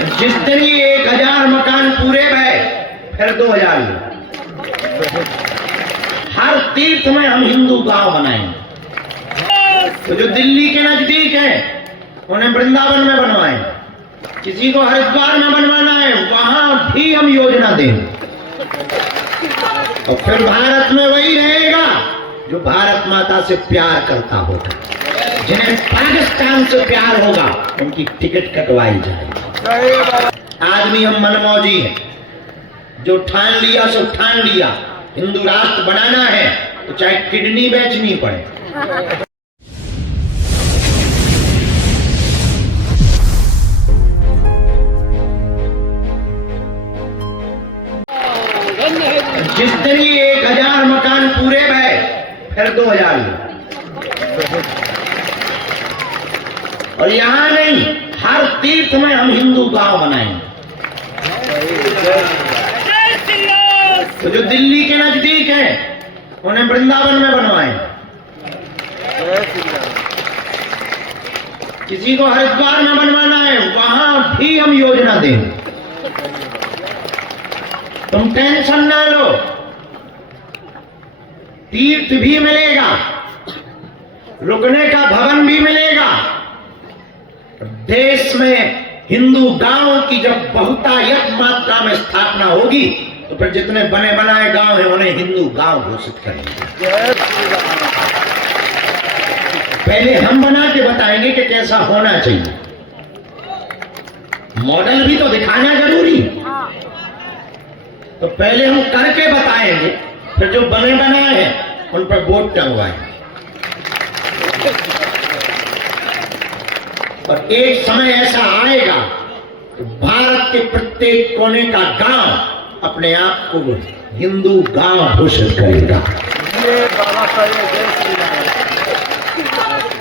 जिस दिन ये 1000 मकान पूरे भय फिर 2000 हर तीर्थ में हम हिंदू गांव बनाएंगे। तो जो दिल्ली के नजदीक है उन्हें वृंदावन में बनवाएं, किसी को हरिद्वार में बनवाना है वहां भी हम योजना देंगे। और फिर भारत में वही रहेगा जो भारत माता से प्यार करता होगा। जिन्हें पाकिस्तान से प्यार होगा उनकी टिकट कटवाई जाएगी। आदमी हम मनमौजी हैं, जो ठान लिया सो ठान लिया, हिंदू राष्ट्र बनाना है तो चाहे किडनी बेचनी पड़े। जिस दिन ये 1000 मकान पूरे भय फिर 2000 और यहां नहीं, हर तीर्थ में हम हिंदू गांव बनाएंगे। तो जो दिल्ली के नजदीक है उन्हें वृंदावन में बनवाएं, किसी को हरिद्वार में बनवाना है वहां भी हम योजना देंगे। तुम टेंशन ना लो, तीर्थ भी मिलेगा, रुकने का भवन भी मिलेगा। देश में हिंदू गांव की जब बहुतायत मात्रा में स्थापना होगी तो फिर जितने बने बनाए गांव हैं उन्हें हिंदू गांव घोषित करेंगे। पहले हम बना के बताएंगे कि कैसा होना चाहिए, मॉडल भी तो दिखाना जरूरी। तो पहले हम करके बताएंगे, फिर जो बने बनाए हैं उन पर बोर्ड टंगवाएंगे। और एक समय ऐसा आएगा कि भारत के प्रत्येक कोने का गांव अपने आप को हिंदू गांव घोषित करेगा।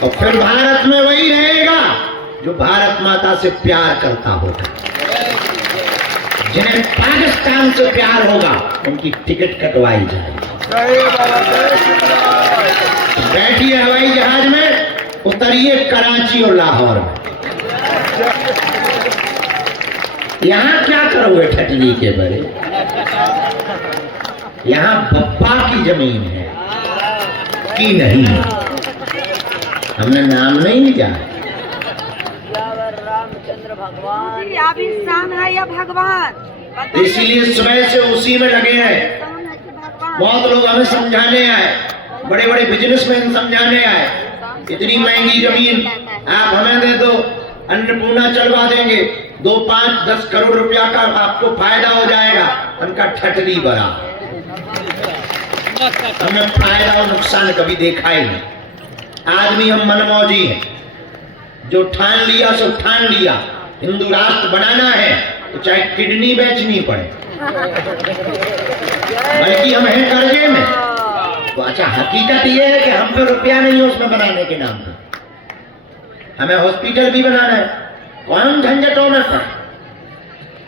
और फिर भारत में वही रहेगा जो भारत माता से प्यार करता होगा। जिन्हें पाकिस्तान से प्यार होगा उनकी टिकट कटवाई जाएगी। बैठिए हवाई जहाज में, उतरिए कराची और लाहौर में। यहां क्या करोगे ठटली के बड़े? यहां बप्पा की जमीन है कि नहीं? हमने नाम नहीं लिया है। रामचंद्र भगवान या भी शान है या भगवान, इसीलिए सुबह से उसी में लगे हैं। बहुत लोग हमें समझाने आए, बड़े बड़े बिजनेसमैन समझाने आए, इतनी महंगी जमीन आप हमें दे दो, अन्नपूर्णा चलवा देंगे, 2, 5, 10 करोड़ रुपया का आपको फायदा हो जाएगा। उनका ठटली बड़ा, हमने फायदा और नुकसान कभी देखा ही नहीं। आदमी हम मनमौजी हैं, जो ठान लिया सो ठान लिया, हिंदू राष्ट्र बनाना है तो चाहे किडनी बेचनी पड़े। बल्कि हम हैं कर्जे में। तो अच्छा, हकीकत यह है कि हम पे रुपया नहीं है उसमें बनाने के नाम पर। हमें हॉस्पिटल भी बनाना है, कौन झंझटों में पड़े,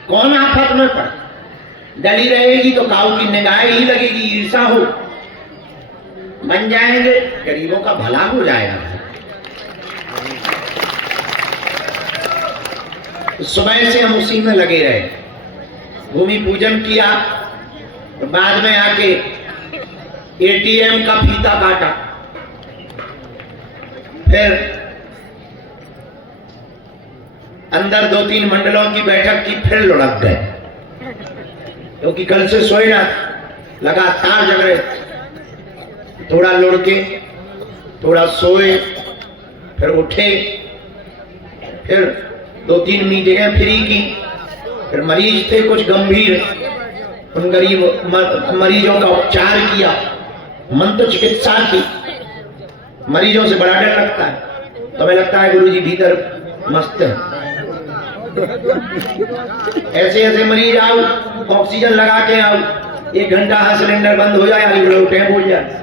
कौन आफत में पड़े। डली रहेगी तो काऊ की निगाह ही लगेगी, ईर्षा हो। बन जाएंगे, गरीबों का भला हो जाएगा। सुबह से हम उसी में लगे रहे, भूमि पूजन किया, तो बाद में आके एटीएम का फीता काटा, फिर अंदर 2-3 मंडलों की बैठक की, फिर लुढ़क गए क्योंकि कल से सोए ना, लगातार जग रहे। थोड़ा लुढ़के, थोड़ा सोए, फिर उठे, फिर 2-3 मीटिंगें फ्री की। फिर मरीज थे कुछ गंभीर, उन गरीब मरीजों का उपचार किया, मंत्र चिकित्सा की। मरीजों से बड़ा डर लगता है, तो हमें लगता है गुरुजी भीतर मस्त है। ऐसे ऐसे मरीज आओ, ऑक्सीजन लगा के आओ, 1 घंटा सिलेंडर बंद हो जाए, आगे उठे बोल जाए,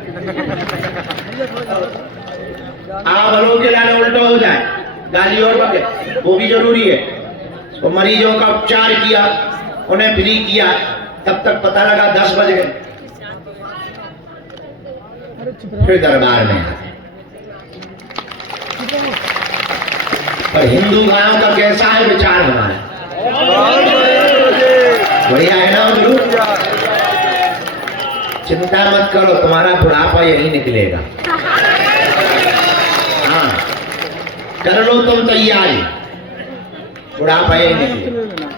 आप भलों के लाने उल्टा हो जाए, गाली और बके, वो भी जरूरी है। तो मरीजों का उपचार किया, उन्हें फ्री किया, तब तक पता लगा 10 बज गए। फिर दरबार में आ गए। पर हिंदू गायों का कैसा है विचार हमारा? चिंता मत करो, तुम्हारा बुढ़ापा यही निकलेगा। हाँ, कर लो तुम तैयारी, बुढ़ापा यही निकलेगा।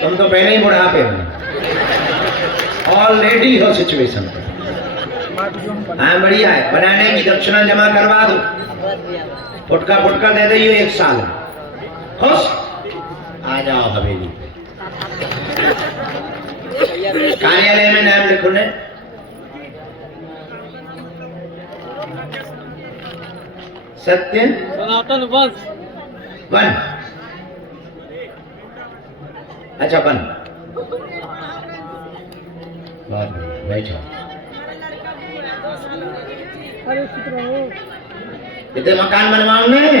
तुम तो पहले ही बुढ़ापे में ऑलरेडी हो सिचुएशन पे। हाँ बढ़िया है, बनाने की दक्षिणा जमा करवा दो, फुटका फुटका दे दो 1 साल खुश। आ जाओ हवेली पे, कार्यालय में नाम लिखो ने। सत्य सनातन वंश वन, अच्छा वन, बैठो। इतने मकान बनवाओगे,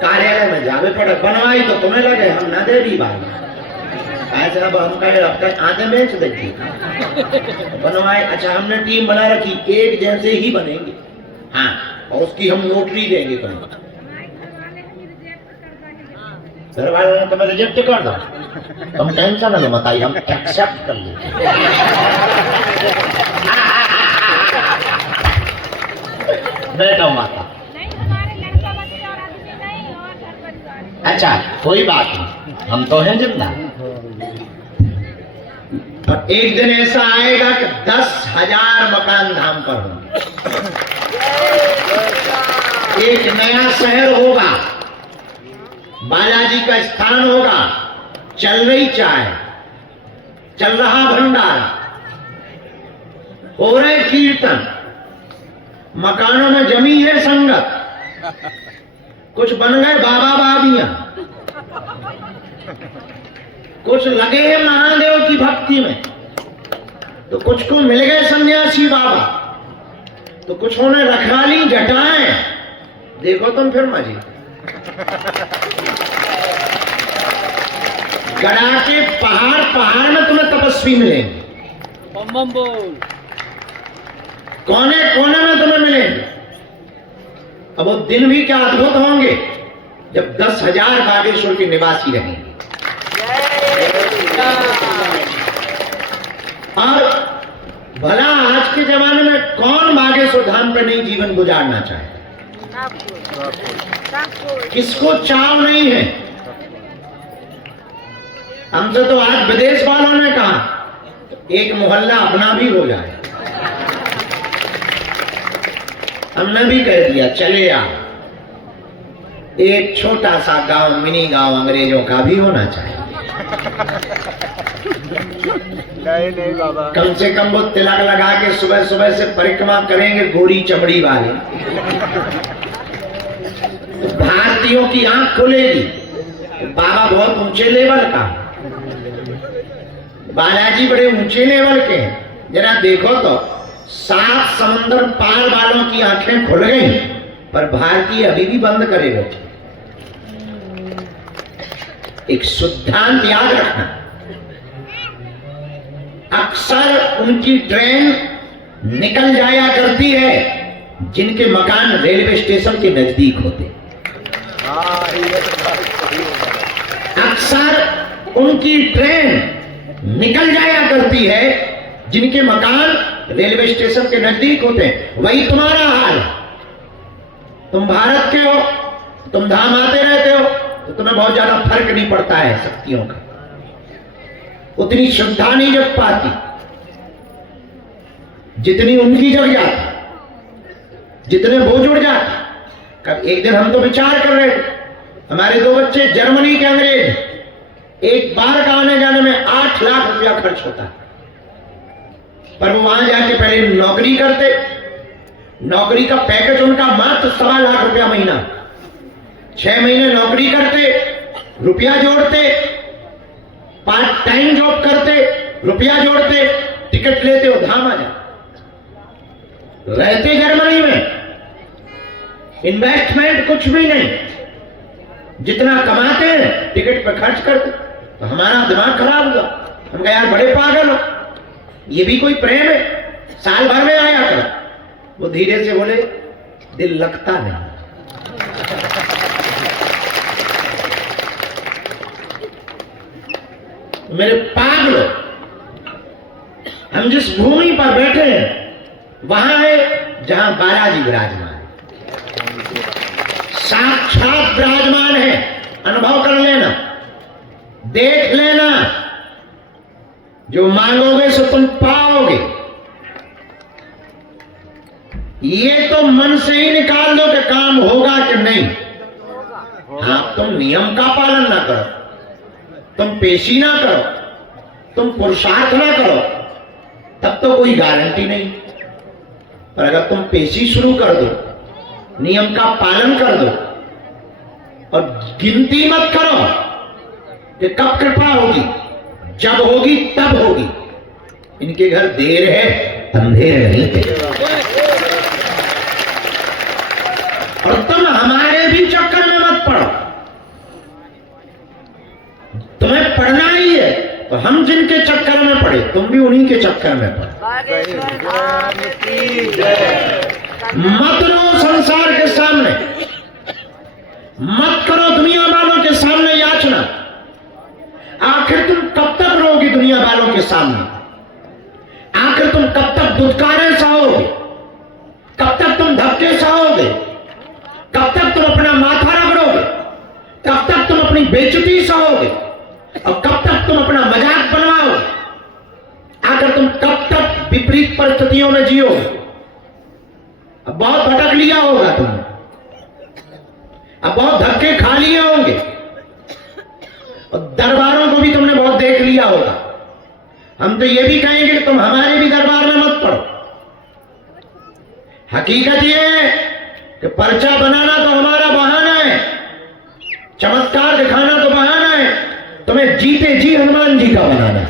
कार्यालय में जावे पड़े, बनवाई तो तुम्हें लगे हम ना दे दी भाई, ऐसे अब हम कहे अब तक आधे बेच देंगे बनवाए। अच्छा हमने टीम बना रखी, एक जैसे ही बनेंगे। हाँ, और उसकी हम नोटरी देंगे तुम्हें। घर वालों ने तुम्हें रिजेक्ट कर दो, तुम टेंशन न लो, बताइए हम एक्सेप्ट कर लेंगे। बैठो माता। अच्छा कोई बात नहीं, हम तो हैं जिंदा। और एक दिन ऐसा आएगा कि 10,000 मकान धाम पर होंगे, एक नया शहर होगा, बालाजी का स्थान होगा, चल रही चाय, चल रहा भंडारा, हो रहे कीर्तन, मकानों में जमी है संगत, कुछ बन गए बाबा बाबियां, कुछ लगे हैं महादेव की भक्ति में, तो कुछ को मिल गए सन्यासी बाबा, तो कुछ ने रखा ली जटाएं। देखो तुम फिर मजे गड़ा के पहाड़ पहाड़ में तुम्हें तपस्वी मिलेंगे, बम बम बोल, कोने कोने में तुम्हें मिलेंगे। अब वो दिन भी क्या अद्भुत होंगे जब 10,000 बागेश्वर के निवासी रहेंगे। और भला आज के जमाने में कौन बागेश्वर धाम पर नहीं जीवन गुजारना चाहे, किसको चाव नहीं है। हमसे तो आज विदेश वालों ने कहा एक मोहल्ला अपना भी हो जाए, हमने भी कह दिया चले आओ, एक छोटा सा गांव, मिनी गांव अंग्रेजों का भी होना चाहिए। नहीं बाबा, कम से कम वो तिलक लगा के सुबह सुबह से परिक्रमा करेंगे गोरी चमड़ी वाले, तो भारतीयों की आंख खुलेगी। बाबा बहुत ऊंचे लेवल का, बालाजी बड़े ऊंचे लेवल के हैं। जरा देखो तो 7 समुंदर पार वालों की आंखें खुल गई, पर भारतीय अभी भी बंद करे बैठे। एक सिद्धांत याद रखना, अक्सर उनकी ट्रेन निकल जाया करती है जिनके मकान रेलवे स्टेशन के नजदीक होते। अक्सर उनकी ट्रेन निकल जाया करती है जिनके मकान रेलवे स्टेशन के नजदीक होते हैं। वही तुम्हारा हाल, तुम भारत के हो, तुम धाम आते रहते हो, तो तुम्हें बहुत ज्यादा फर्क नहीं पड़ता है शक्तियों का, उतनी श्रद्धा नहीं जग पाती जितनी उनकी जग जाती, जितने वो जुड़ जाते। कब एक दिन हम तो विचार कर रहे थे, हमारे 2 बच्चे जर्मनी के अंग्रेज, एक बार का आने जाने में 8 लाख रुपया खर्च होता है, पर वो वहां जाके पहले नौकरी करते, नौकरी का पैकेज उनका मात्र 1.25 लाख रुपया महीना, 6 महीने नौकरी करते, रुपया जोड़ते, पार्ट टाइम जॉब करते, रुपया जोड़ते, टिकट लेते और धाम आ जाते, रहते जर्मनी में, इन्वेस्टमेंट कुछ भी नहीं, जितना कमाते हैं टिकट पर खर्च करते। तो हमारा दिमाग खराब हुआ, हम कहे यार बड़े पागल हो, ये भी कोई प्रेम है, साल भर में आया करो। वो धीरे से बोले दिल लगता नहीं, मेरे पागल, हम जिस भूमि पर बैठे हैं वहां है जहां बालाजी विराजमान है, साक्षात विराजमान है। अनुभव कर लेना, देख लेना, जो मांगोगे सो तुम पाओगे। ये तो मन से ही निकाल दो कि काम होगा कि नहीं। हाँ, तुम नियम का पालन ना करो, तुम पेशी ना करो, तुम पुरुषार्थ ना करो, तब तो कोई गारंटी नहीं। पर अगर तुम पेशी शुरू कर दो, नियम का पालन कर दो और गिनती मत करो कि कब कृपा होगी, जब होगी तब होगी। इनके घर देर है, अंधेर नहीं है। और तुम हमारे भी चक्कर में मत पड़ो। तुम्हें पढ़ना ही है तो हम जिनके चक्कर में पड़े तुम भी उन्हीं के चक्कर में पड़ो। मत रो संसार के सामने, मत करो दुनिया वालों के सामने याचना। आखिर तुम कब तक रोगी दुनिया वालों के सामने? आखिर तुम कब तक दुत्कारे सहोगे? कब तक तुम धक्के सहोगे? कब तक तुम अपना माथा रगड़ोगे? कब तक तुम अपनी बेइज्जती सहोगे? और कब तक तुम अपना मजाक बनवाओगे? आखिर तुम कब तक विपरीत परिस्थितियों में जियोगे? अब बहुत भटक लिया होगा तुमने, अब बहुत धक्के खा लिए होंगे और दरबारों को भी तुमने बहुत देख लिया होगा। हम तो ये भी कहेंगे कि तुम हमारे भी दरबार में मत पड़ो। हकीकत ये है कि पर्चा बनाना तो हमारा बहाना है, चमत्कार दिखाना तो बहाना है, तुम्हें जीते जी हनुमान जी का बनाना है।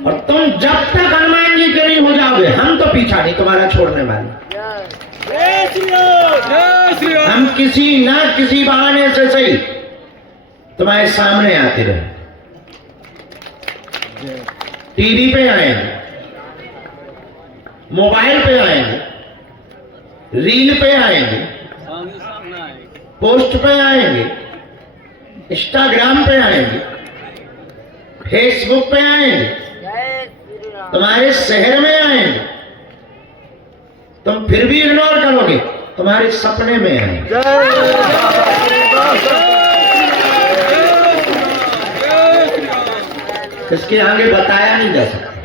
और तुम जब तक हनुमान जी के नहीं हो जाओगे हम तो पीछा नहीं तुम्हारा छोड़ने वाले। हम किसी ना किसी बहाने से सही तुम्हारे सामने आते रहे। टीवी पे आएंगे, मोबाइल पे आएंगे, रील पे आएंगे, पोस्ट पे आएंगे, इंस्टाग्राम पे आएंगे, फेसबुक पे आएंगे, तुम्हारे शहर में आएंगे, तुम फिर भी इग्नोर करोगे, तुम्हारे सपने में आएंगे। इसके आगे बताया नहीं जा सकता।